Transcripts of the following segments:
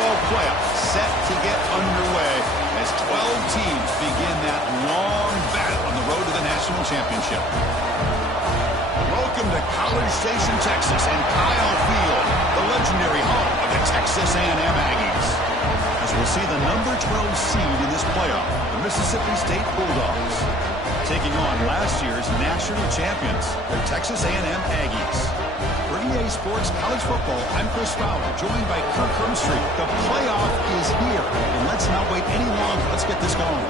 football playoffs set to get underway as 12 teams begin that long battle on the road to the national championship. Welcome to College Station, Texas, and Kyle Field, the legendary home of the Texas A&M Aggies. As we'll see the number 12 seed in this playoff, the Mississippi State Bulldogs, taking on last year's national champions, the Texas A&M Aggies. For EA Sports College Football, I'm Chris Fowler, joined by Kirk Hermstreet. The playoff is here, and let's not wait any longer. Let's get this going.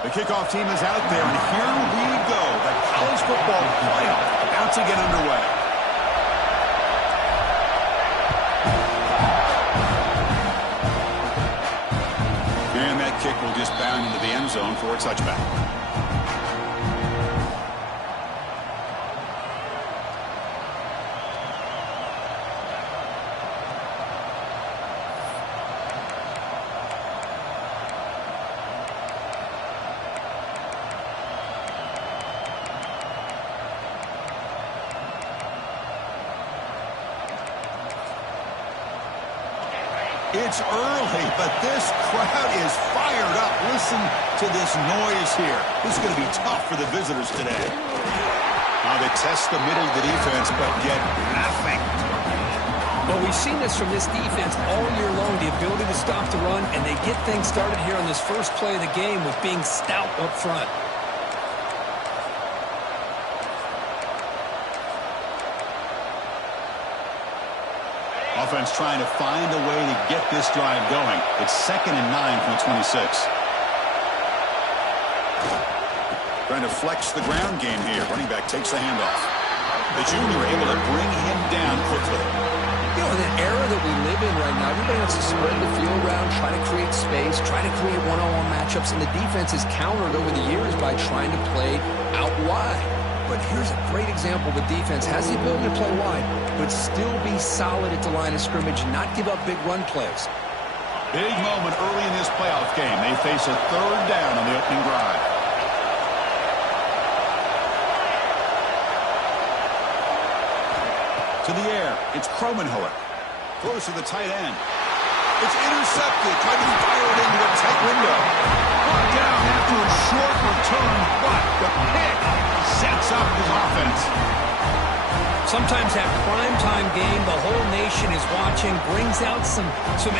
The kickoff team is out there, and here we go. The college football playoff about to get underway. And that kick will just bound into the end zone for a touchback. It's early, but this crowd is fired up. Listen to this noise here. This is going to be tough for the visitors today. Now they test the middle of the defense, but get nothing. Well, we've seen this from this defense all year long, the ability to stop the run, and they get things started here on this first play of the game with being stout up front. Offense trying to find a way to get this drive going. It's 2nd and 9 from the 26. Trying to flex the ground game here. Running back takes the handoff. The junior able to bring him down quickly. You know, in the era that we live in right now, everybody wants to spread the field around, try to create space, try to create one-on-one matchups, and the defense is countered over the years by trying to play out wide. But here's a great example. The defense has the ability to play wide, but still be solid at the line of scrimmage, not give up big run plays. Big moment early in this playoff game. They face a 3rd down on the opening drive. To the air, it's Kromenhoek. Throws to the tight end. It's intercepted. Trying to fire it into a tight window. Brought down after a short return, but the pick sets up his offense. Sometimes that primetime game, the whole nation is watching, brings out some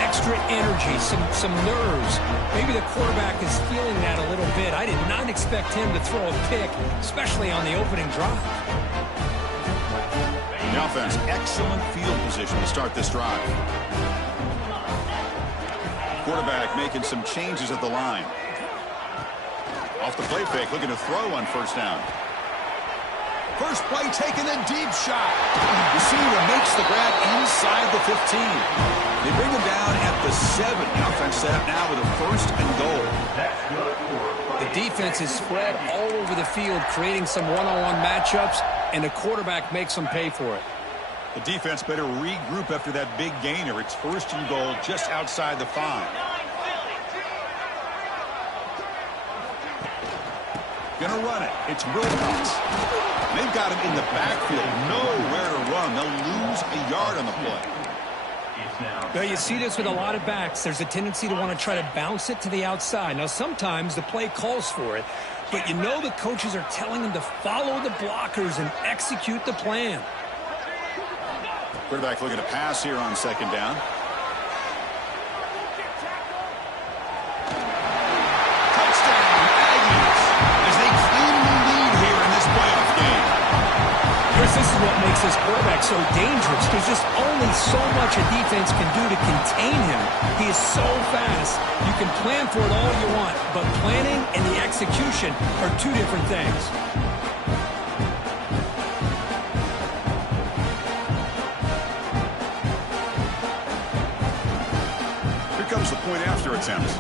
extra energy, some nerves. Maybe the quarterback is feeling that a little bit. I did not expect him to throw a pick, especially on the opening drive. The offense, excellent field position to start this drive. Quarterback making some changes at the line. Off the play fake, looking to throw on 1st down. First play taking a deep shot. Receiver makes the grab inside the 15. They bring him down at the 7. The offense set up now with a 1st and goal. The defense is spread all over the field, creating some one-on-one matchups, and the quarterback makes them pay for it. The defense better regroup after that big gainer. It's 1st and goal just outside the 5. Gonna run it. It's Wilcox. They've got him in the backfield. Nowhere to run. They'll lose a yard on the play. Well, you see this with a lot of backs. There's a tendency to want to try to bounce it to the outside. Now, sometimes the play calls for it, but you know the coaches are telling them to follow the blockers and execute the plan. Quarterback looking to pass here on 2nd down. Touchdown, Aggies, as they claim the lead here in this playoff game. Chris, this is what makes this quarterback so dangerous. There's just only so much a defense can do to contain him. He is so fast. You can plan for it all you want, but planning and the execution are two different things. Here comes the point after. extra attempt.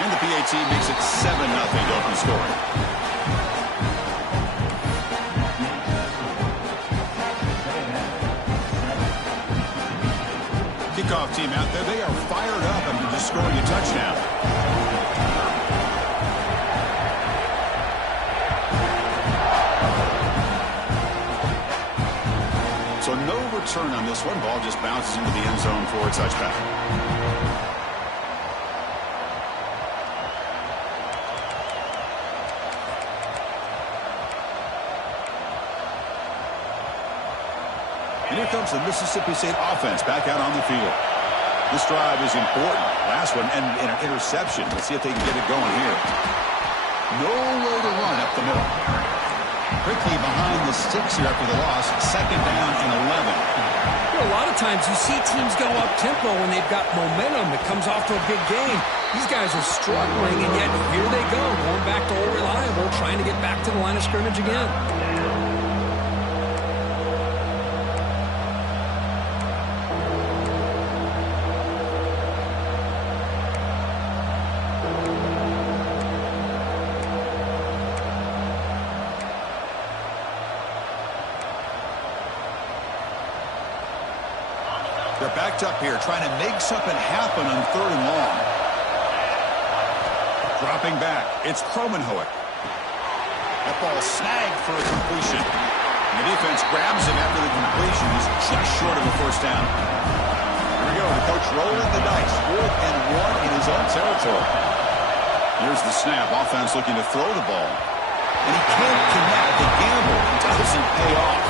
And the PAT makes it 7-0 to open scoring. Kickoff team out there, they are fired up after just scoring a touchdown. So no return on this one. Ball just bounces into the end zone for a touchback. And here comes the Mississippi State offense back out on the field. This drive is important. Last one and an interception. Let's see if they can get it going here. No way to run up the middle. Quickly behind the sticks here after the loss. 2nd down and 11. A lot of times you see teams go up-tempo when they've got momentum that comes off to a big game. These guys are struggling, and yet here they go, going back to old reliable, trying to get back to the line of scrimmage again. They're backed up here, trying to make something happen on 3rd and long. Dropping back, it's Kromenhoek. That ball snagged for a completion. And the defense grabs him after the completion. He's just short of a 1st down. Here we go, the coach rolling the dice. 4th and 1 in his own territory. Here's the snap. Offense looking to throw the ball. And he can't connect. The gamble doesn't pay off.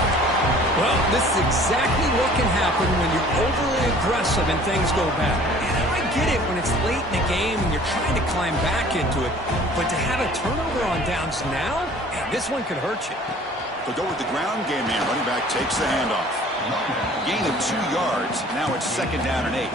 Well, this is exactly what can happen when you're overly aggressive and things go bad. And I get it when it's late in the game and you're trying to climb back into it. But to have a turnover on downs now, man, this one could hurt you. They'll go with the ground game here. Running back takes the handoff. Gain of 2 yards. Now it's 2nd down and 8.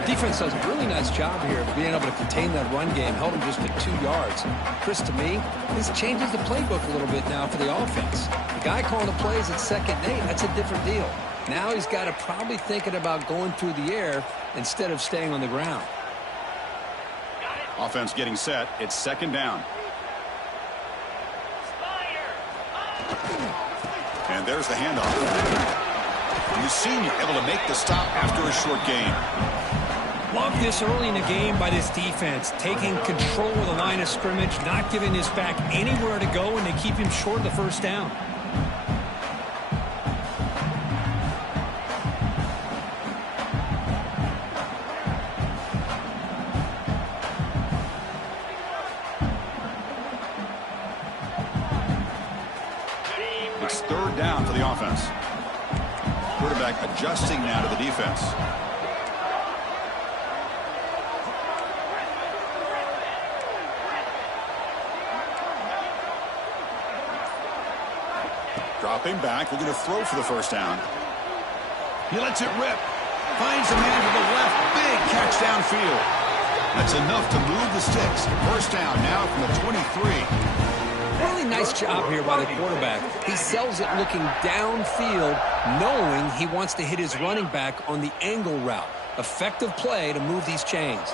The defense does a really nice job here of being able to contain that run game, held him just at 2 yards. Chris, to me, this changes the playbook a little bit now for the offense. The guy calling the plays at 2nd and 8, that's a different deal. Now he's got to probably thinking about going through the air instead of staying on the ground. Offense getting set. It's 2nd down. And there's the handoff. The senior able to make the stop after a short gain. Love this early in the game by this defense, taking control of the line of scrimmage, not giving this back anywhere to go, and they keep him short of the 1st down. It's 3rd down for the offense. Quarterback adjusting now to the defense. Dropping back, looking to throw for the 1st down. He lets it rip. Finds a man to the left. Big catch downfield. That's enough to move the sticks. 1st down now from the 23. Really nice job here by the quarterback. He sells it looking downfield, knowing he wants to hit his running back on the angle route. Effective play to move these chains.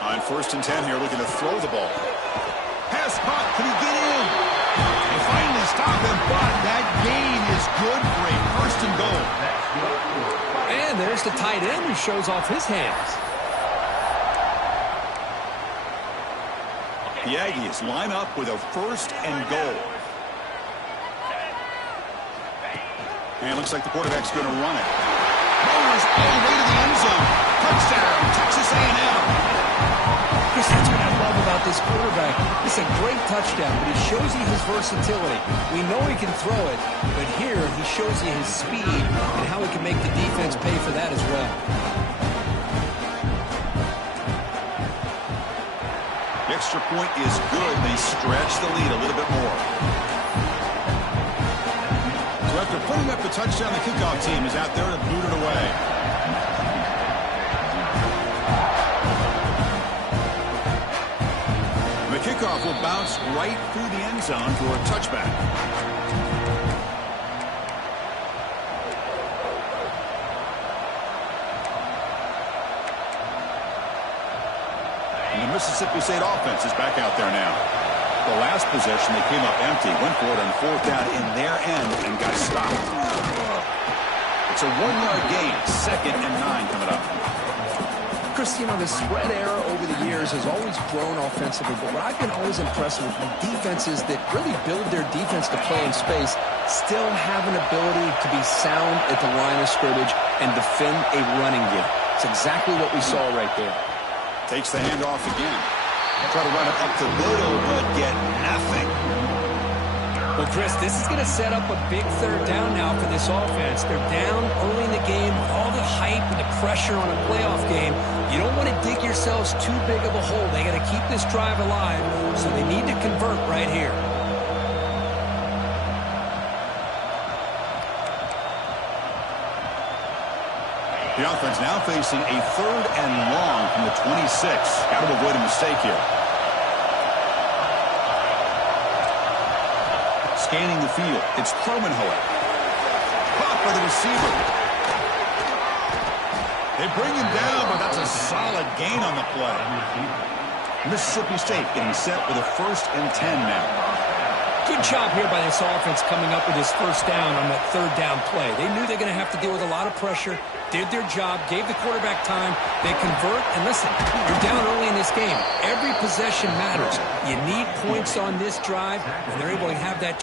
On 1st and 10 here, looking to throw the ball. Pass caught. Can he get in? They finally stop him, but that gain is good for a 1st and goal. And there's the tight end who shows off his hands. The Aggies line up with a 1st and goal. And it looks like the quarterback's going to run it. Mowers all the way to the end zone. Touchdown, Texas A&M. Chris, that's what I love about this quarterback. It's a great touchdown, but he shows you his versatility. We know he can throw it, but here he shows you his speed and how he can make the defense pay for that as well. The extra point is good. They stretch the lead a little bit more. So after putting up the touchdown, the kickoff team is out there to boot it away. The kickoff will bounce right through the end zone for a touchback. And the Mississippi State offense is back out there now. The last possession, they came up empty, went for it on fourth down in their end and got stopped. It's a 1-yard gain, 2nd and 9 coming up. Chris, you know, the spread era over the years has always grown offensively, but what I've been always impressed with defenses that really build their defense to play in space still have an ability to be sound at the line of scrimmage and defend a running game. It's exactly what we saw right there. Takes the handoff again. Try to run it up the middle, but get nothing. Well, Chris, this is going to set up a big third down now for this offense. They're down early in the game with all the hype and the pressure on a playoff game. You don't want to dig yourselves too big of a hole. They got to keep this drive alive, so they need to convert right here. The offense now facing a 3rd and long from the 26. Got to avoid a mistake here. Scanning the field, it's Kromenhoek. Caught by the receiver. They bring him down, but that's a solid gain on the play. Mississippi State getting set with a 1st and 10 now. Good job here by this offense coming up with this first down on that third down play. They knew they're going to have to deal with a lot of pressure, did their job, gave the quarterback time. They convert, and listen, you're down early in this game. Every possession matters. You need points on this drive, and they're able to have that.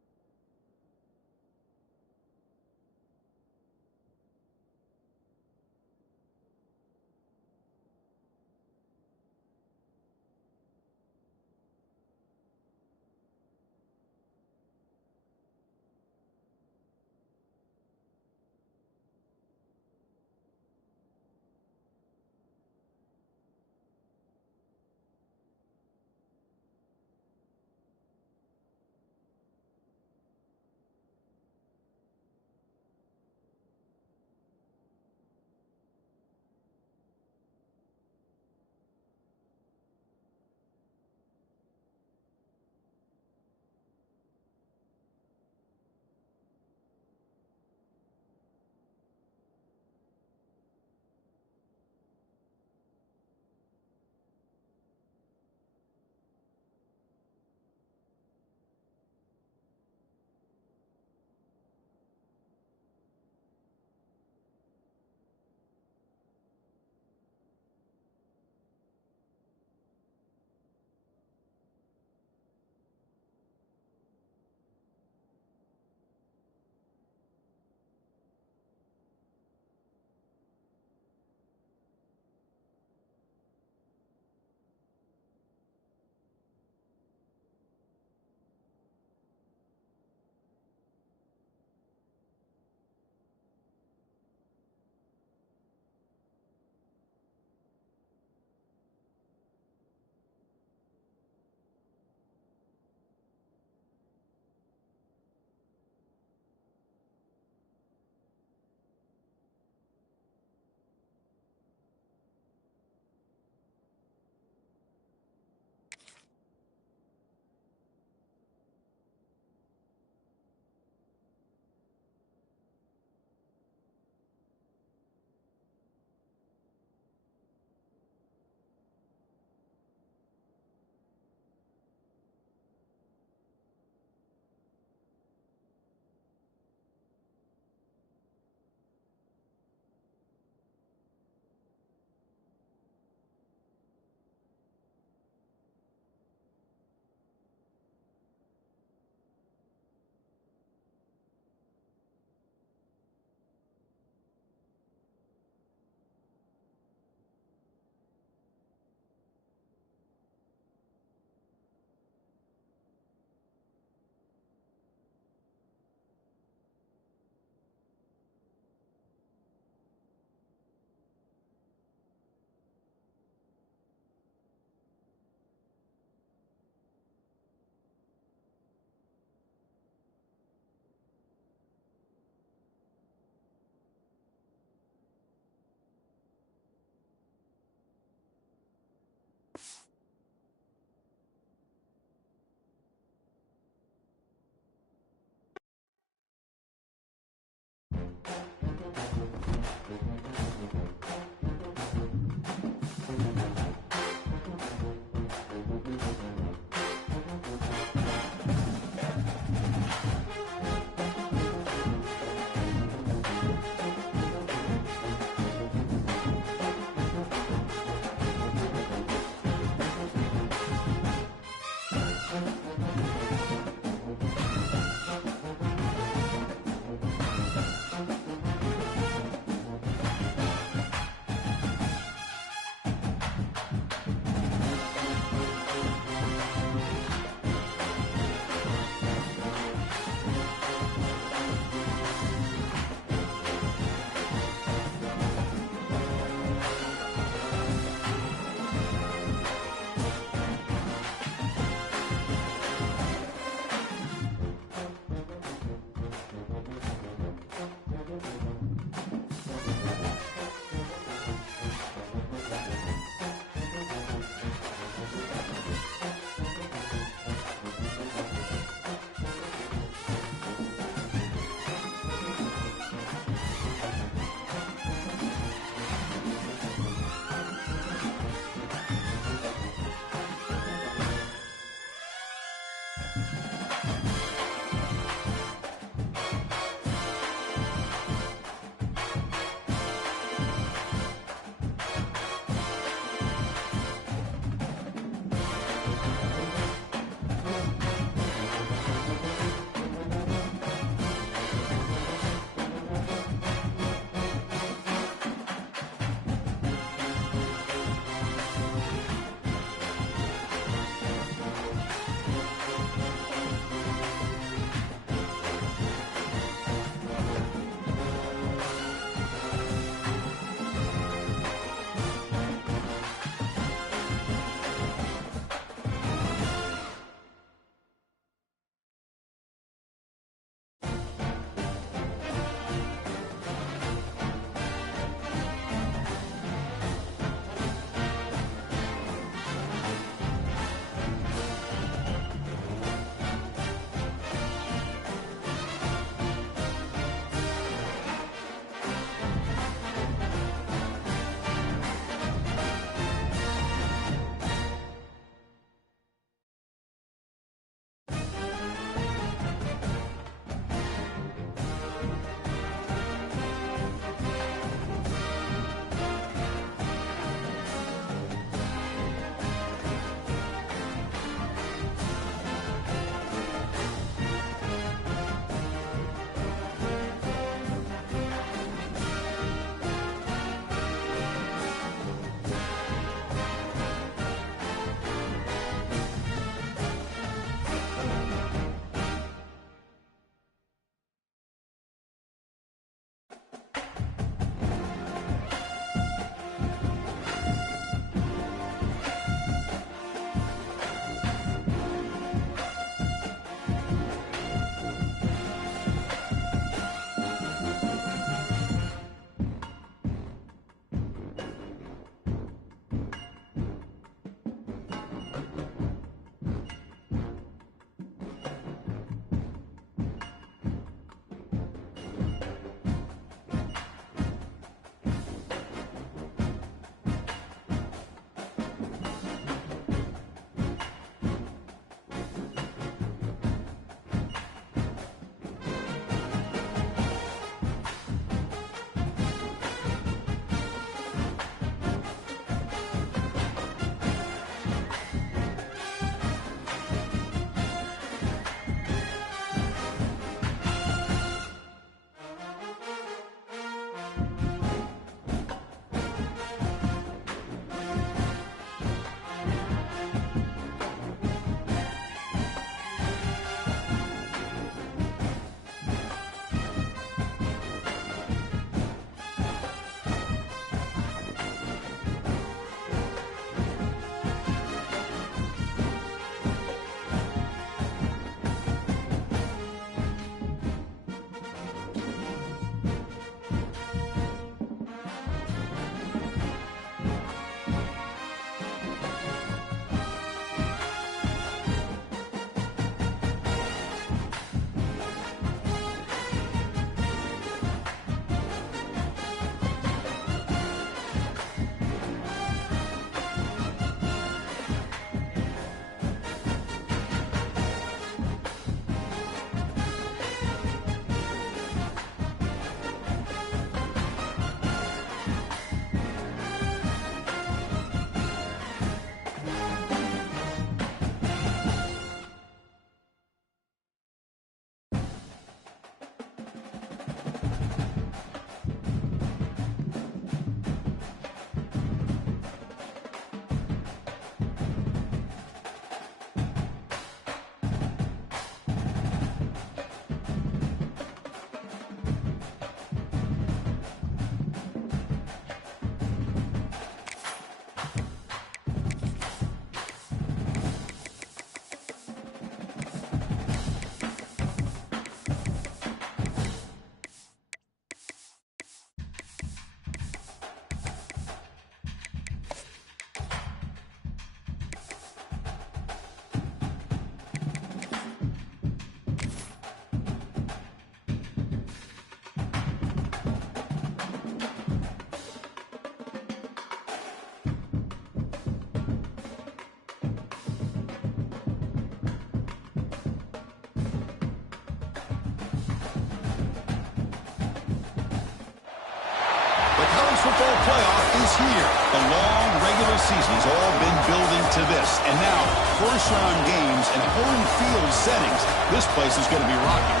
here. The long regular season has all been building to this. And now, first-round games and home field settings. This place is going to be rocking.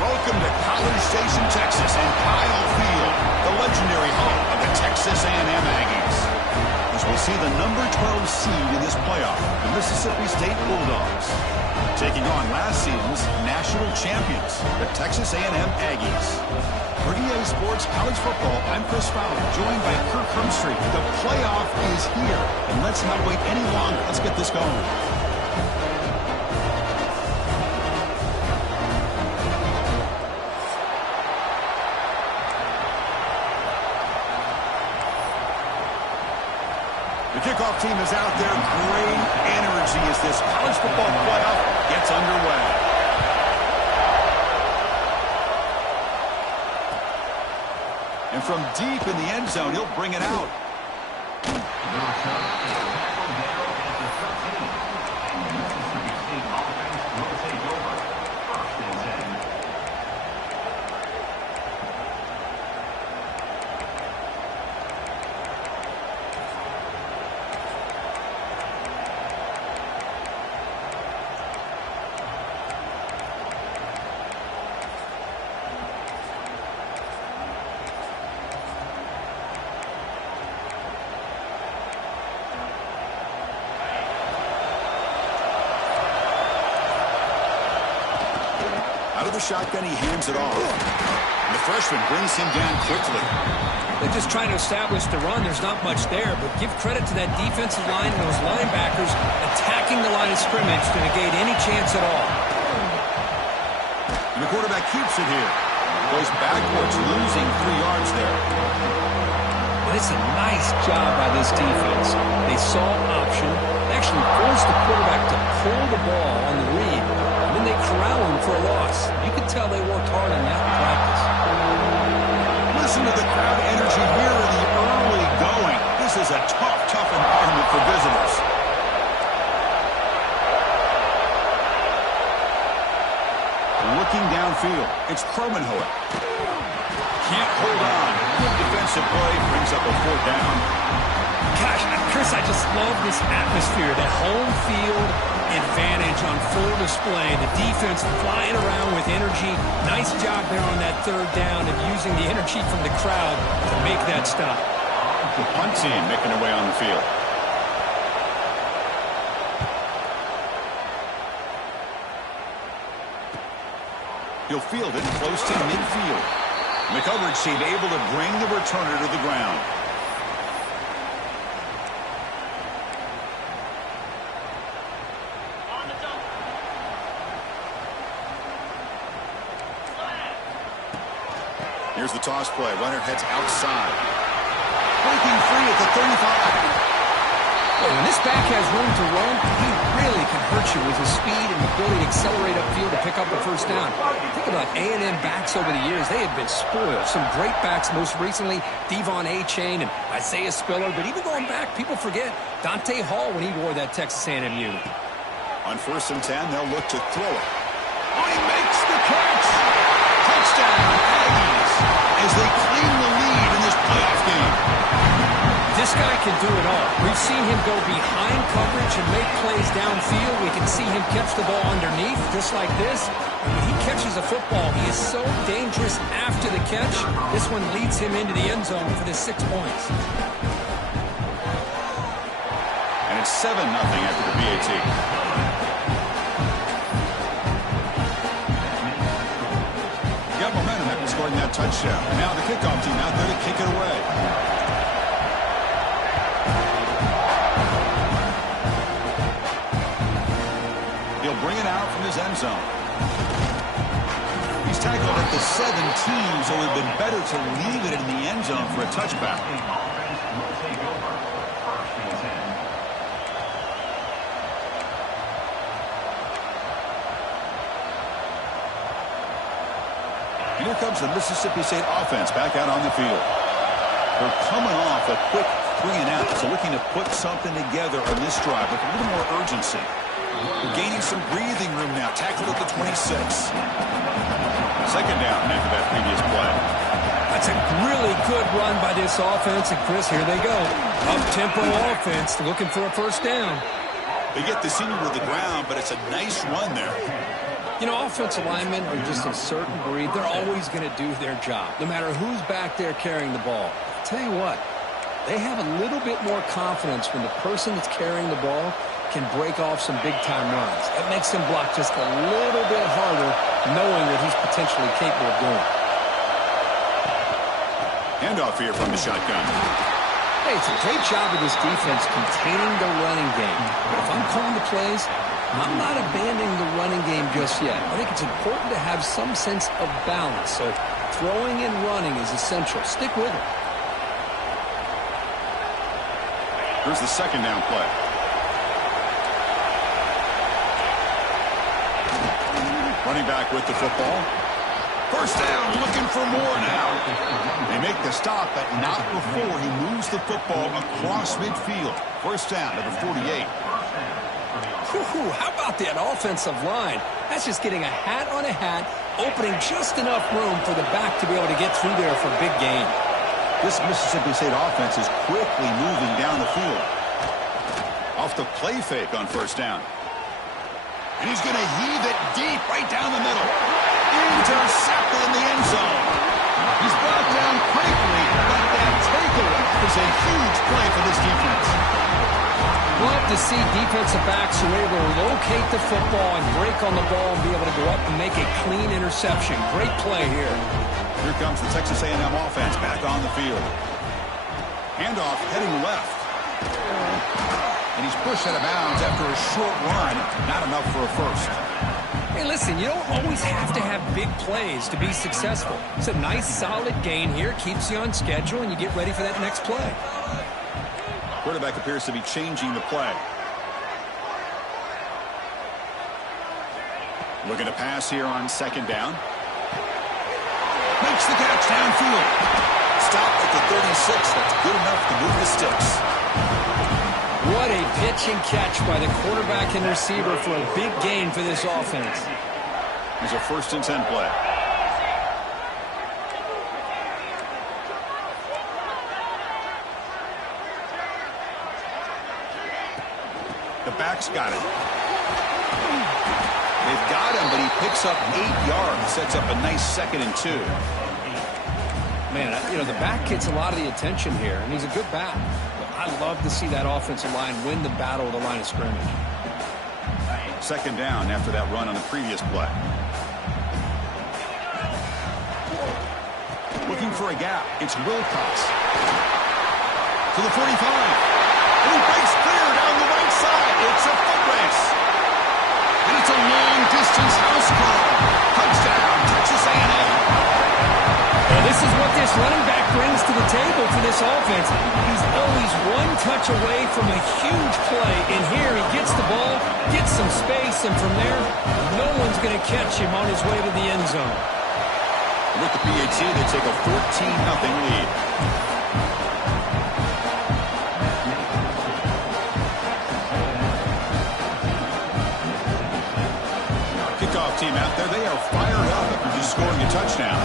Welcome to College Station, Texas, and Kyle Field, the legendary home of the Texas A&M Aggies. As we'll see the number 12 seed in this playoff, the Mississippi State Bulldogs, taking on last season's national champions, the Texas A&M Aggies. For EA Sports College Football, I'm Chris Fowler, joined by Kirk Herbstreit. The playoff is here, and let's not wait any longer. Let's get this going. The kickoff team is out there. Great energy as this college football playoff gets underway. And from deep in the end zone, he'll bring it out. Out of the shotgun, he hands it off. And the freshman brings him down quickly. They're just trying to establish the run. There's not much there, but give credit to that defensive line and those linebackers attacking the line of scrimmage to negate any chance at all. And the quarterback keeps it here. Goes backwards, losing 3 yards there. But it's a nice job by this defense. They saw option. They actually forced the quarterback to pull the ball on the read. And then they corral him for a loss. You could tell they worked hard on that in practice. Listen to the crowd energy here in the early going. This is a tough environment for visitors. Looking downfield, it's Kromenhoek. Can't hold on. Good defensive play, brings up a 4th down. Gosh, Chris, I just love this atmosphere. That home field advantage on full display. The defense flying around with energy. Nice job there on that 3rd down and using the energy from the crowd to make that stop. The punt team making their way on the field. He'll field it close to midfield. And the coverage team able to bring the returner to the ground. Here's the toss play. Runner heads outside. Breaking free at the 35. Well, when this back has room to run, he really can hurt you with his speed and ability to accelerate upfield to pick up a 1st down. Think about A&M backs over the years. They have been spoiled. Some great backs, most recently Devon Achane and Isaiah Spiller. But even going back, people forget Dante Hall when he wore that Texas A&M unit. On 1st and 10, they'll look to throw it. Oh, he makes the catch! Touchdown, Aggies, as they claim the lead in this playoff game. This guy can do it all. We've seen him go behind coverage and make plays downfield. We can see him catch the ball underneath, just like this. And when he catches a football, he is so dangerous after the catch. This one leads him into the end zone for the 6 points. And it's 7-0 after the PAT. Got momentum after scoring that touchdown. Now the kickoff team out there to kick it away. He'll bring it out from his end zone. He's tackled at the 17, so it would have been better to leave it in the end zone for a touchback. And here comes the Mississippi State offense back out on the field. They're coming off a quick 3-and-out, so looking to put something together on this drive with a little more urgency. Gaining some breathing room now. Tackled at the 26. 2nd down after that previous play. I That's a really good run by this offense. And, Chris, here they go. Up-tempo offense looking for a first down. They get the senior to the ground, but it's a nice run there. You know, offensive linemen are just a certain breed. They're always going to do their job, no matter who's back there carrying the ball. I'll tell you what, they have a little bit more confidence when the person that's carrying the ball can break off some big-time runs. It makes them block just a little bit harder, knowing what he's potentially capable of doing. Handoff here from the shotgun. Hey, it's a great job of this defense containing the running game. But if I'm calling the plays, I'm not abandoning the running game just yet. I think it's important to have some sense of balance. So throwing and running is essential. Stick with it. Here's the second down play. Running back with the football. First down, looking for more now. They make the stop, but not before he moves the football across midfield. First down, number 48. How about that offensive line? That's just getting a hat on a hat, opening just enough room for the back to be able to get through there for a big gain. This Mississippi State offense is quickly moving down the field. Off the play fake on first down. And he's going to heave it deep right down the middle. Intercepted in the end zone. He's brought down quickly, but that takeaway is a huge play for this defense. Love to see defensive backs who are able to locate the football and break on the ball and be able to go up and make a clean interception. Great play here. Here comes the Texas A&M offense back on the field. Handoff heading left. And he's pushed out of bounds after a short run. Not enough for a first. Hey, listen, you don't always have to have big plays to be successful. It's a nice, solid gain here. Keeps you on schedule, and you get ready for that next play. Quarterback appears to be changing the play. Looking to pass here on second down. Makes the catch downfield. Stop at the 36. That's good enough to move the sticks. What a pitch and catch by the quarterback and receiver for a big gain for this offense. Here's a 1st and 10 play. The back's got it. They've got him, but he picks up 8 yards. Sets up a nice 2nd and 2. Man, you know, the back gets a lot of the attention here, and he's a good back. But I love to see that offensive line win the battle of the line of scrimmage. Second down after that run on the previous play. Looking for a gap. It's Wilcox. To the 45. And he breaks clear down the right side. It's a foot race. And it's a long-distance house call. Touchdown, Texas A&M. Well, this is what this running back brings to the table for this offense. He's always one touch away from a huge play. And here he gets the ball, gets some space, and from there, no one's going to catch him on his way to the end zone. With the PAT, they take a 14-0 lead. Kickoff team out there, they are fired up after just scoring a touchdown.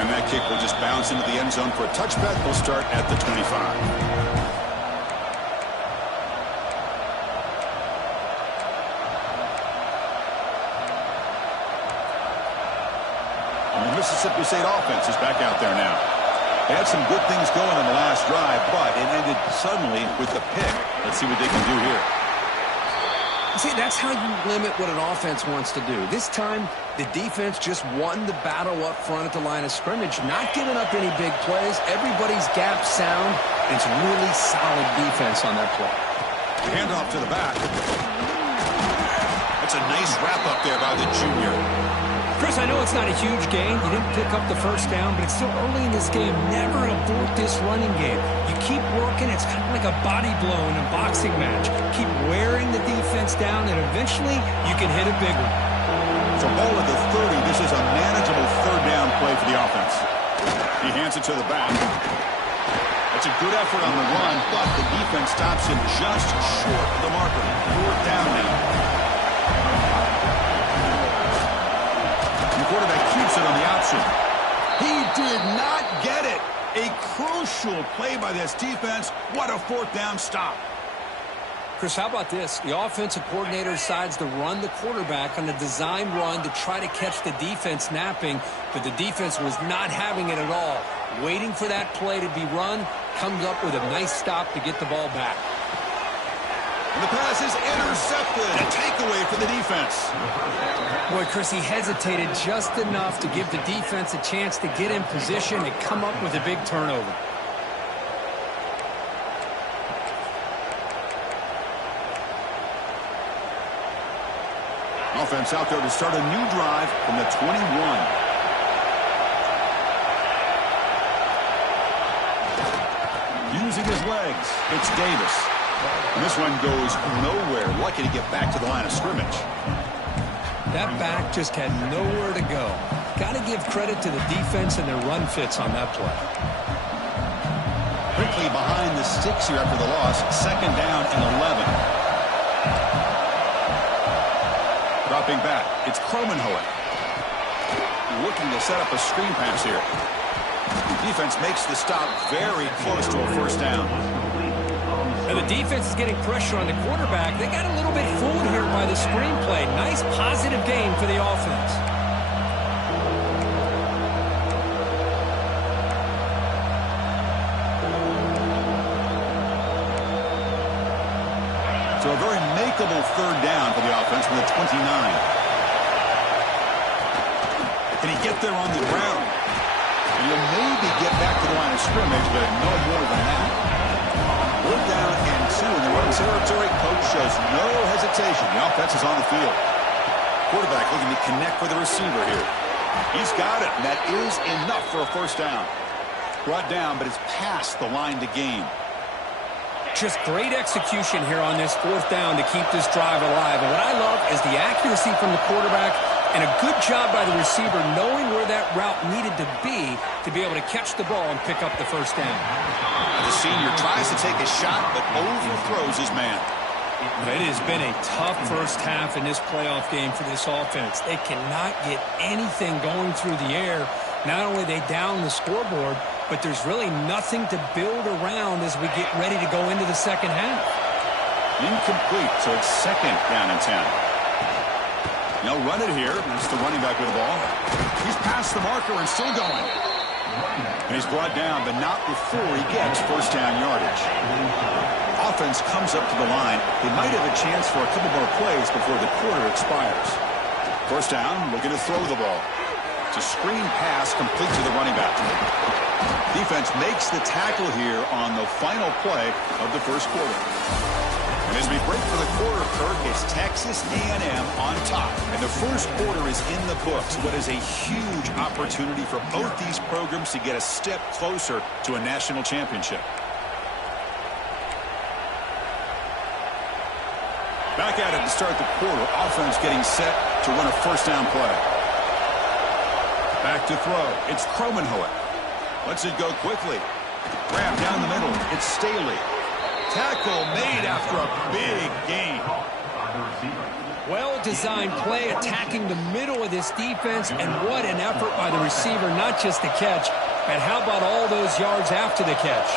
And that kick will just bounce into the end zone for a touchback. Will start at the 25. The Mississippi State offense is back out there now. They had some good things going on the last drive, but it ended suddenly with the pick. Let's see what they can do here. See, that's how you limit what an offense wants to do. This time, the defense just won the battle up front at the line of scrimmage, not giving up any big plays. Everybody's gap sound. It's really solid defense on that play. Handoff to the back. That's a nice wrap up there by the junior. Chris, I know it's not a huge gain. You didn't pick up the first down, but it's still early in this game. Never abort this running game. You keep working. It's kind of like a body blow in a boxing match. Keep wearing the defense down, and eventually you can hit a big one. So ball at the 30. This is a manageable third down play for the offense. He hands it to the back. That's a good effort on the run, but the defense stops him just short of the marker. 4th down now. did not get it. A crucial play by this defense. What a fourth down stop. Chris, how about this? The offensive coordinator decides to run the quarterback on a design run to try to catch the defense napping, but the defense was not having it at all. Waiting for that play to be run, comes up with a nice stop to get the ball back. And the pass is intercepted. A takeaway for the defense. Boy, Chris, he hesitated just enough to give the defense a chance to get in position and come up with a big turnover. Offense out there to start a new drive from the 21. Using his legs, it's Davis. And this one goes nowhere. Lucky to get back to the line of scrimmage. That back just had nowhere to go. Got to give credit to the defense and their run fits on that play. Quickly behind the sticks here after the loss. Second down and 11. Dropping back, it's Kromenhoek. Looking to set up a screen pass here. The defense makes the stop very close to a first down. And the defense is getting pressure on the quarterback. They got a little bit fooled here by the screenplay. Nice positive gain for the offense. So a very makeable third down for the offense from the 29. Can he get there on the ground? And he'll maybe get back to the line of scrimmage, but no more than that. We're down and 2 in the run territory. Coach shows no hesitation. The offense is on the field. Quarterback looking to connect with the receiver here. He's got it, and that is enough for a first down. Brought down, but it's past the line to gain. Just great execution here on this fourth down to keep this drive alive. And what I love is the accuracy from the quarterback and a good job by the receiver knowing where that route needed to be able to catch the ball and pick up the first down. The senior tries to take a shot, but overthrows his man. It has been a tough first half in this playoff game for this offense. They cannot get anything going through the air. Not only they down the scoreboard, but there's really nothing to build around as we get ready to go into the second half. Incomplete, so it's second down and 10. They'll run it here. It's the running back with the ball. He's past the marker and still going. And he's brought down, but not before he gets first down yardage. Offense comes up to the line. They might have a chance for a couple more plays before the quarter expires. First down, looking to throw the ball. It's a screen pass complete to the running back. Defense makes the tackle here on the final play of the first quarter. And as we break for the quarter, Kirk, it's Texas A&M on top. And the first quarter is in the books. What is a huge opportunity for both these programs to get a step closer to a national championship. Back at it to start the quarter. Offense getting set to run a first down play. Back to throw. It's Kromenhoek. Lets it go quickly. Grab down the middle. It's Staley. Tackle made after a big gain. Well-designed play attacking the middle of this defense, and what an effort by the receiver, not just the catch, but how about all those yards after the catch?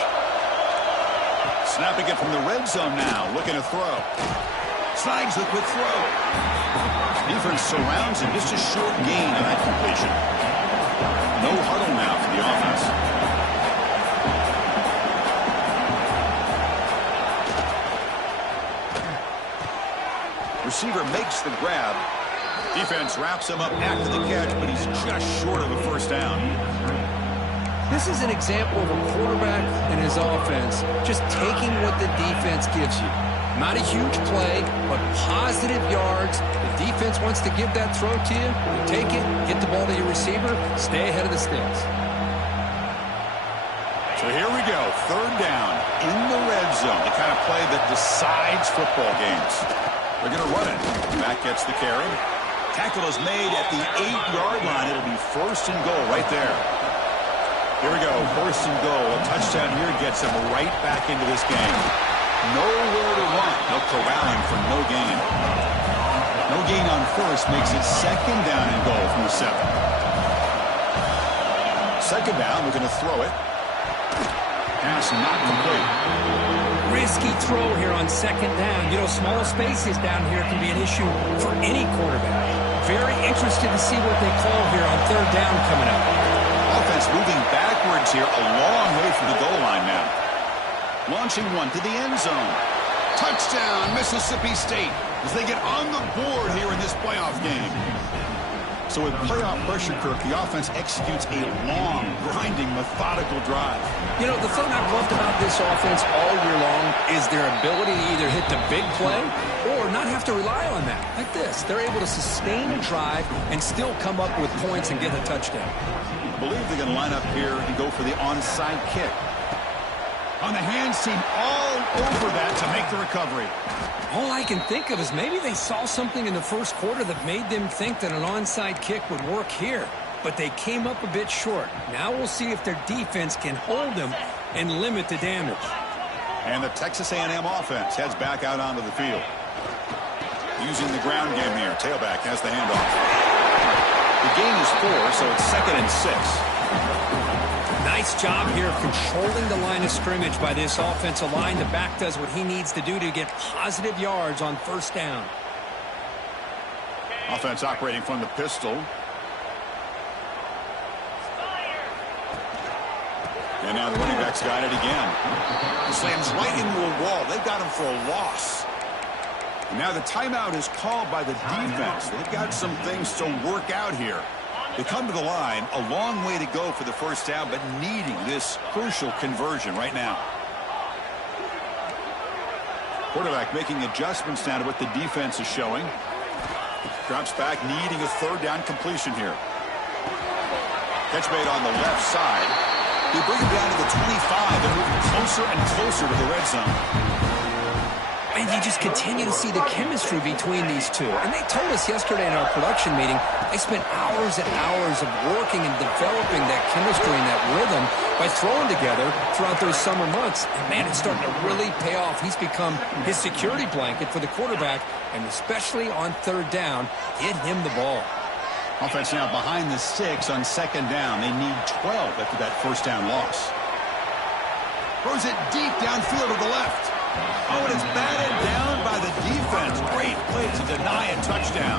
Snapping it from the red zone now, looking to throw. Slides the quick throw. Defense surrounds him, just a short gain on that completion. No huddle now for the offense. Receiver makes the grab. Defense wraps him up after the catch, but he's just short of a first down. This is an example of a quarterback and his offense just taking what the defense gives you. Not a huge play, but positive yards. The defense wants to give that throw to you. You take it, get the ball to your receiver, stay ahead of the sticks. So here we go, third down in the red zone, the kind of play that decides football games. They're going to run it. Back gets the carry. Tackle is made at the 8-yard line. It'll be first and goal right there. Here we go, first and goal. A touchdown here gets them right back into this game. Nowhere to run. No corralling for no gain. No gain on first makes it second down and goal from the 7. second down, we're going to throw it. Pass not complete. Risky throw here on second down. You know, small spaces down here can be an issue for any quarterback. Very interested to see what they call here on third down coming up. Offense moving backwards here, a long way from the goal line now. Launching one to the end zone. Touchdown, Mississippi State, as they get on the board here in this playoff game. So with playoff pressure, Kirk, the offense executes a long, grinding, methodical drive. You know, the thing I've loved about this offense all year long is their ability to either hit the big play or not have to rely on that. Like this, they're able to sustain a drive and still come up with points and get a touchdown. I believe they're going to line up here and go for the onside kick. On the hands team, all over that to make the recovery. All I can think of is maybe they saw something in the first quarter that made them think that an onside kick would work here. But they came up a bit short. Now we'll see if their defense can hold them and limit the damage. And the Texas A&M offense heads back out onto the field. Using the ground game here. Tailback has the handoff. The gain is 4, so it's 2nd and 6. Nice job here of controlling the line of scrimmage by this offensive line. The back does what he needs to do to get positive yards on first down. Offense operating from the pistol. And now the running back's got it again. Slams right into a wall. They've got him for a loss. And now the timeout is called by the defense. They've got some things to work out here. They come to the line, a long way to go for the first down, but needing this crucial conversion right now. Quarterback making adjustments now to what the defense is showing. Drops back, needing a third down completion here. Catch made on the left side. They bring him down to the 25 and moving closer and closer to the red zone. And you just continue to see the chemistry between these two. And they told us yesterday in our production meeting, they spent hours and hours of working and developing that chemistry and that rhythm by throwing together throughout those summer months. And, man, it's starting to really pay off. He's become his security blanket for the quarterback, and especially on third down, get him the ball. Offense now behind the 6 on second down. They need 12 after that first down loss. Throws it deep downfield to the left. Oh, and it's batted down by the defense. Great play to deny a touchdown.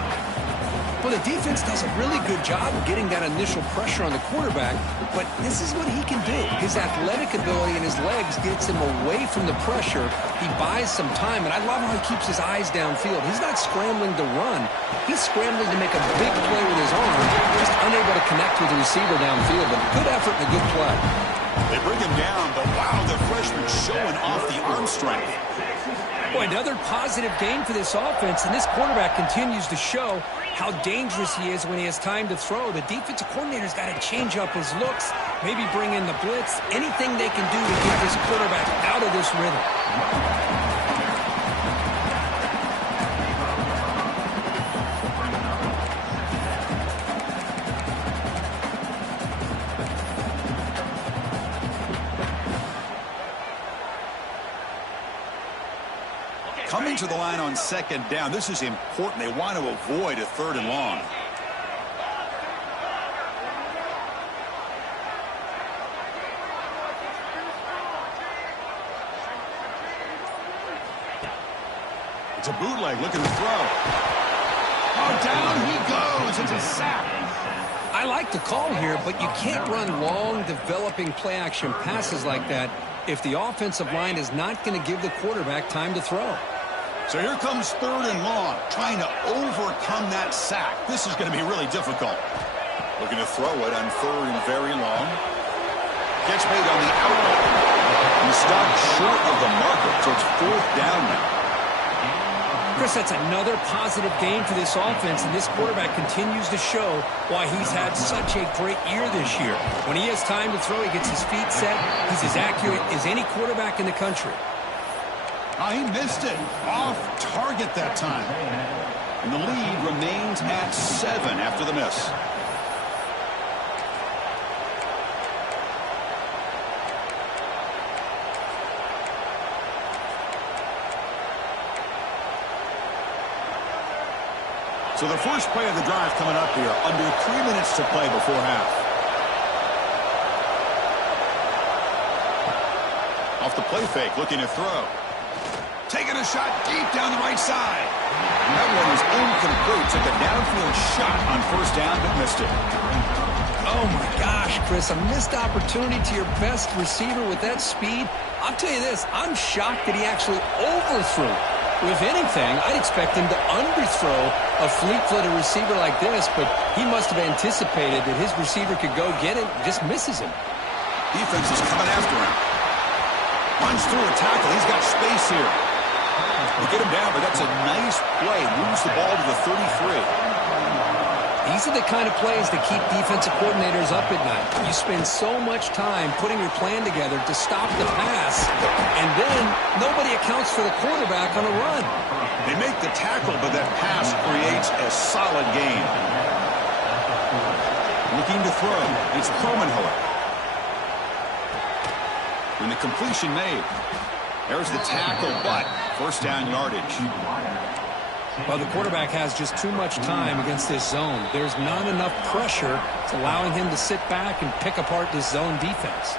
Well, the defense does a really good job of getting that initial pressure on the quarterback, but this is what he can do. His athletic ability and his legs gets him away from the pressure. He buys some time, and I love how he keeps his eyes downfield. He's not scrambling to run. He's scrambling to make a big play with his arm, just unable to connect with the receiver downfield, but good effort and a good play. They bring him down, but wow, the freshman showing off the arm strength. Boy, another positive game for this offense, and this quarterback continues to show how dangerous he is when he has time to throw. The defensive coordinator's got to change up his looks, maybe bring in the blitz, anything they can do to get this quarterback out of this rhythm. Coming to the line on second down. This is important. They want to avoid a third and long. It's a bootleg looking to throw. Oh, down he goes. It's a sack. I like the call here, but you can't run long, developing play-action passes like that if the offensive line is not going to give the quarterback time to throw. So here comes third and long, trying to overcome that sack. This is going to be really difficult. Looking to throw it on third and very long. Catch made on the outlet. He stopped short of the marker, so it's fourth down now. Chris, that's another positive game for this offense, and this quarterback continues to show why he's had such a great year this year. When he has time to throw, he gets his feet set. He's as accurate as any quarterback in the country. Oh, he missed it. Off target that time. And the lead remains at 7 after the miss. So the first play of the drive coming up here. Under 3 minutes to play before half. Off the play fake, looking to throw. Taking a shot deep down the right side. That one was incomplete. Took a downfield shot on first down, but missed it. Oh, my gosh, Chris, a missed opportunity to your best receiver with that speed. I'll tell you this, I'm shocked that he actually overthrew. If anything, I'd expect him to underthrow a fleet-footed receiver like this, but he must have anticipated that his receiver could go get it and just misses him. Defense is coming after him. Runs through a tackle. He's got space here. They get him down, but that's a nice play. Moves the ball to the 33. These are the kind of plays that keep defensive coordinators up at night. You spend so much time putting your plan together to stop the pass, and then nobody accounts for the quarterback on a run. They make the tackle, but that pass creates a solid gain. Looking to throw. It's Kromenhoek. And the completion made. There's the tackle, but first down yardage. Well, the quarterback has just too much time against this zone. There's not enough pressure. It's allowing him to sit back and pick apart this zone defense.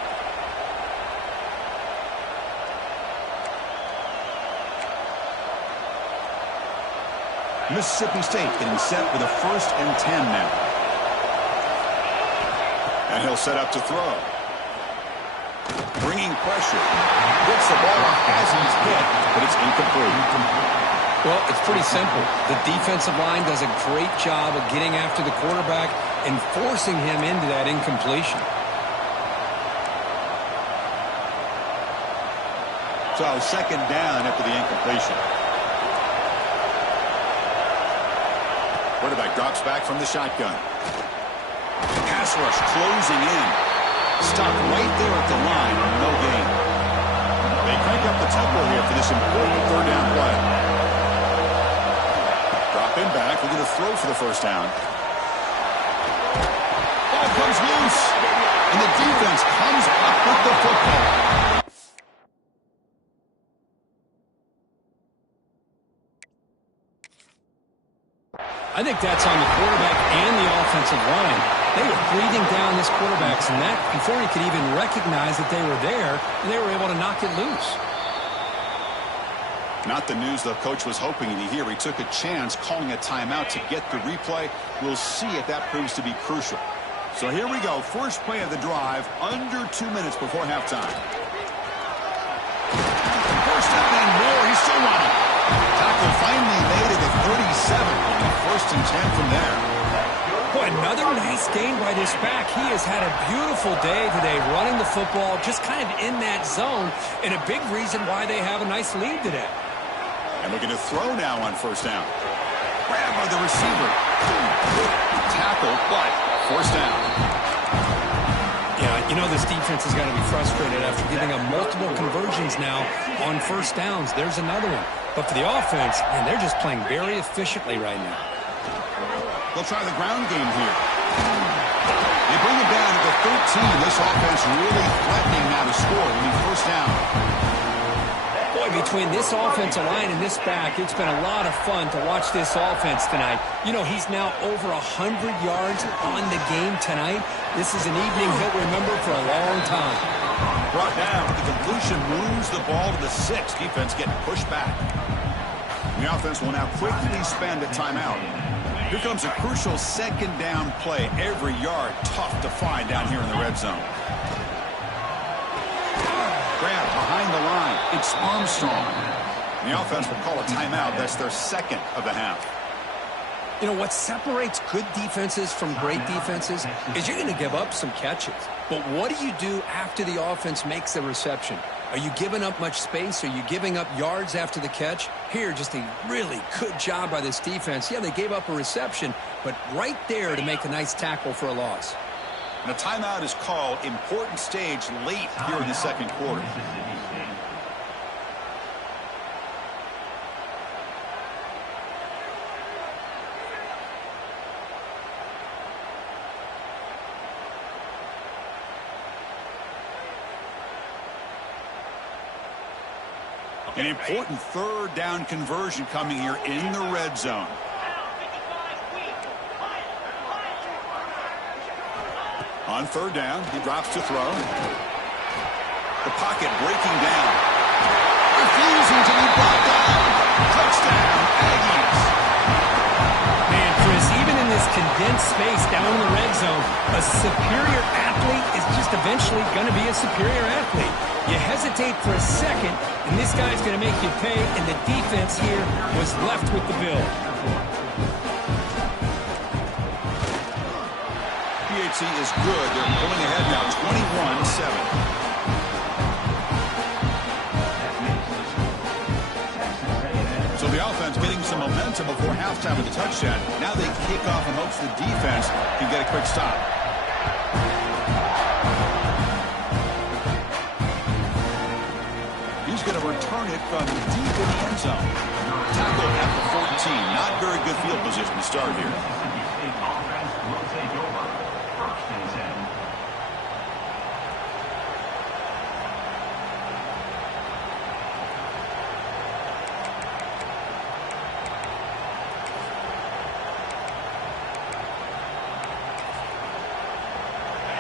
Mississippi State getting set with a 1st and 10 now. And he'll set up to throw. Bringing pressure. Gets the ball off as he's hit, but it's incomplete. Well, it's pretty simple. The defensive line does a great job of getting after the quarterback and forcing him into that incompletion. So second down after the incompletion. Quarterback drops back from the shotgun. Pass rush closing in. Stopped right there at the line. No gain. They crank up the tempo here for this important third down play. Drop in back. Looking to throw for the first down. Ball comes loose. And the defense comes up with the football. I think that's on the quarterback and the offensive line. They were breathing down this quarterback's neck before he could even recognize that they were there, and they were able to knock it loose. Not the news the coach was hoping to hear. He took a chance calling a timeout to get the replay. We'll see if that proves to be crucial. So here we go. First play of the drive, under 2 minutes before halftime. First down and more. He's still running. Tackle finally made it at 37. And 1st and 10 from there. Boy, another nice gain by this back. He has had a beautiful day today running the football, just kind of in that zone, and a big reason why they have a nice lead today. And looking to throw now on first down. Grab by the receiver. Tackle, but first down. Yeah, you know this defense has got to be frustrated after giving up multiple conversions now on first downs. There's another one. But for the offense, man, they're just playing very efficiently right now. They'll try the ground game here. They bring it down to the 13. This offense really threatening now to score. I mean, first down. Boy, between this offensive line and this back, it's been a lot of fun to watch this offense tonight. You know, he's now over 100 yards on the game tonight. This is an evening he'll remember for a long time. Brought down. The completion moves the ball to the 6. Defense getting pushed back. The offense will now quickly spend a timeout. Here comes a crucial second down play. Every yard tough to find down here in the red zone. Grab behind the line. It's Armstrong. The offense will call a timeout. That's their second of the half. You know, what separates good defenses from great defenses is you're going to give up some catches. But what do you do after the offense makes the reception? Are you giving up much space? Are you giving up yards after the catch? Here, just a really good job by this defense. Yeah, they gave up a reception, but right there to make a nice tackle for a loss. And a timeout is called. Important stage late here in the second quarter. An important third down conversion coming here in the red zone. On third down, he drops to throw. The pocket breaking down. Refusing to be brought down. Touchdown, Aggies. Man, Chris, even in this condensed space down in the red zone, a superior athlete is just eventually going to be a superior athlete. You hesitate for a second, and this guy's going to make you pay, and the defense here was left with the bill. PHC is good. They're pulling ahead now, 21-7. So the offense getting some momentum before halftime with the touchdown. Now they kick off in hopes the defense can get a quick stop. He's going to return it from deep in the end zone. Tackle at the 14. Not very good field position to start here.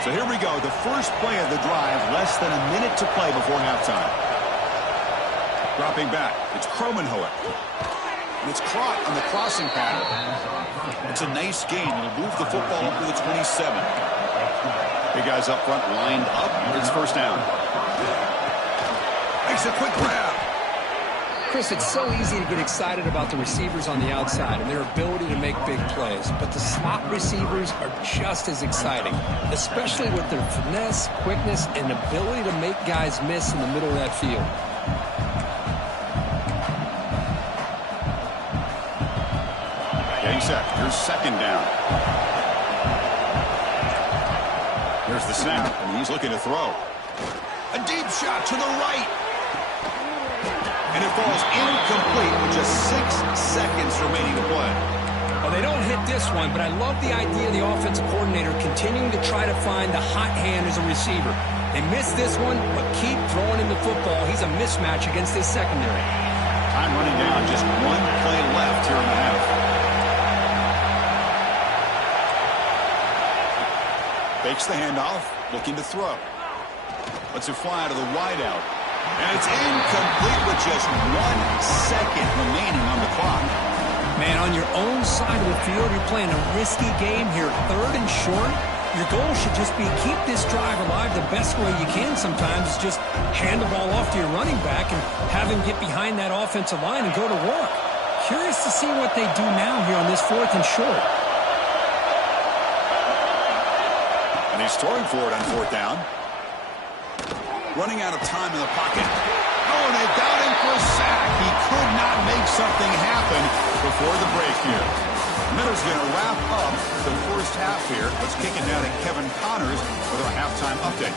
So here we go, the first play of the drive, less than a minute to play before halftime. Dropping back, it's Kromenhoek. And it's Crott on the crossing pattern. It's a nice gain. It'll move the football up to the 27. Big guys up front lined up. It's first down. Makes a quick grab. Chris, it's so easy to get excited about the receivers on the outside and their ability to make big plays, but the slot receivers are just as exciting, especially with their finesse, quickness, and ability to make guys miss in the middle of that field. Getting set. Here's second down. Here's the snap, and he's looking to throw. A deep shot to the right. And it falls incomplete with just 6 seconds remaining to play. Well, they don't hit this one, but I love the idea of the offensive coordinator continuing to try to find the hot hand as a receiver. They missed this one, but keep throwing him the football. He's a mismatch against this secondary. Time running down, just one play left here in the half. Fakes the handoff, looking to throw. Lets it fly to the wideout. And it's incomplete with just 1 second remaining on the clock. Man, on your own side of the field, you're playing a risky game here. 3rd and short. Your goal should just be keep this drive alive the best way you can sometimes. Is just hand the ball off to your running back and have him get behind that offensive line and go to work. Curious to see what they do now here on this 4th and short. And he's throwing for it on 4th down. Running out of time in the pocket. Oh, and they got him for a sack. He could not make something happen before the break here. Miller's going to wrap up the first half here. Let's kick it down to Kevin Connors with our halftime update.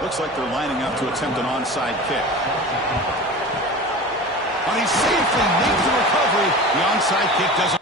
Looks like they're lining up to attempt an onside kick. And he safely makes the recovery. The onside kick doesn't